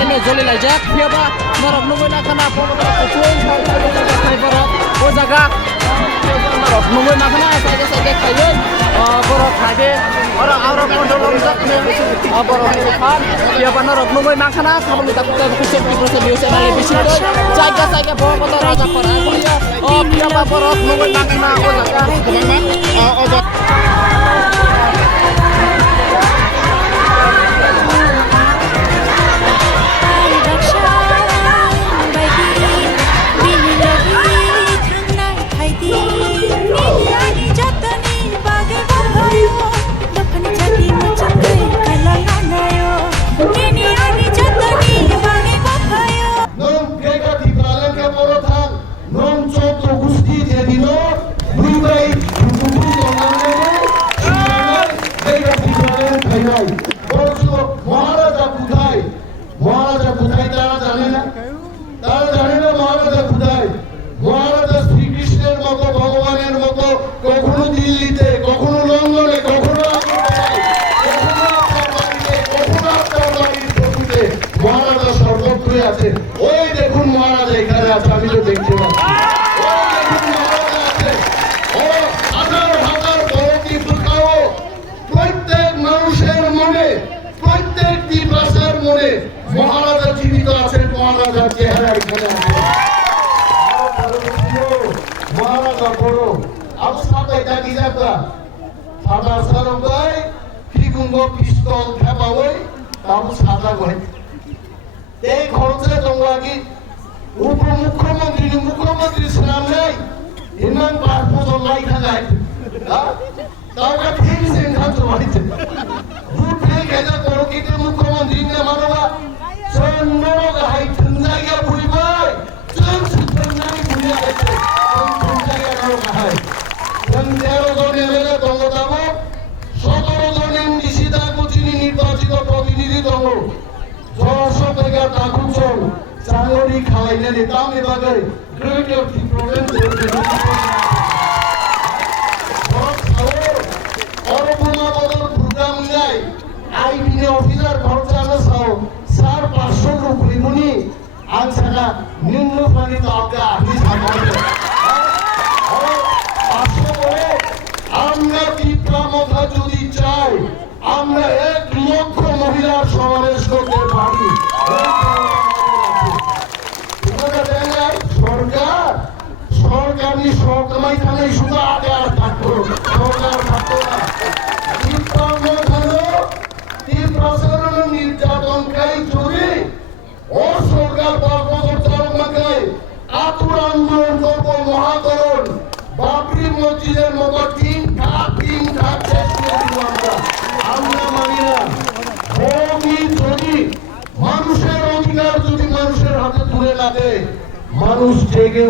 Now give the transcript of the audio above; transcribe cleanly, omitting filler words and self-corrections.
lainnya joli lajak siapa norok nunggu nak kena kucing saya borok oh jaga norok nunggu nak kena saya kayu borok lagi orang kondol lomjak borok depan siapa norok nunggu nak kena kamu kita kucing di usia nali bisi itu jaga saya borok kotor raja koran kuliah oh siapa borok nunggu nak kena oh jaga oh jaga ওই দেখুন মহারাজ এখানে আছে আমি তো দেখতে পাচ্ছি হাজার হাজার বড়টি ফুলকাও প্রত্যেক মানুষের মনে প্রত্যেক দিবসের মনে মহারাজা জীবিত আছেন মহারাজার চেহারা এখানে আছে মহারাজা বড় আবস্থাতে ডাকি যাত্রা সাদা সারঙ্গাই ফিকুঙ্গ পিস্তল খেপাওই তাবু সাদা গয় এই খরচে দংলাগি মুখ্যমন্ত্রী সামনেই ইমান পারপোজ লাই থাকায় তাওকা ঠিক সেখান চলাইছে ভোট ফেল গেজা করকিতে মুখ্যমন্ত্রী নে মানবা সন্নর গাই থনজাইয়া বুইবাই চং সুতনাই বুইয়া আছে থনজাইয়া নাও গাই থন 13 জন এমএলএ দংগতাব 17 জন এমডিসি দা কোচিনি নির্বাচিত প্রতিনিধি দঙ্গ জনসংখ্যা তাকুচল চাকরি খাওয়াইলে নেতামে বাগে গ্রেট অফ দি প্রভিন্স অরপমা বদল প্রোগ্রাম যায় আইবিনে অফিসার খরচানো সাও 4-500 রুপি মুনি আনছানা নিম্ন পানি তাকে আহি সামনে আমরা তীব্রমতা যদি চাই আমরা 1 লক্ষ মহিলার সমাবেশ করতে পারি সরকারি সরকারি থানে শুধু আগে আর থাকতো সরকার থাকতো না প্রশাসন নির্যাতনকারী চুরি ও সরকার চালমাকে আতুর আন্দোলন করব মহাকরণ বাবরি মসজিদের মতো তিন ঘাট শেষ করে দিব আমরা মানি না যদি মানুষের অধিকার যদি মানুষের হাতে তুলে না দেয় মানুষ জেগে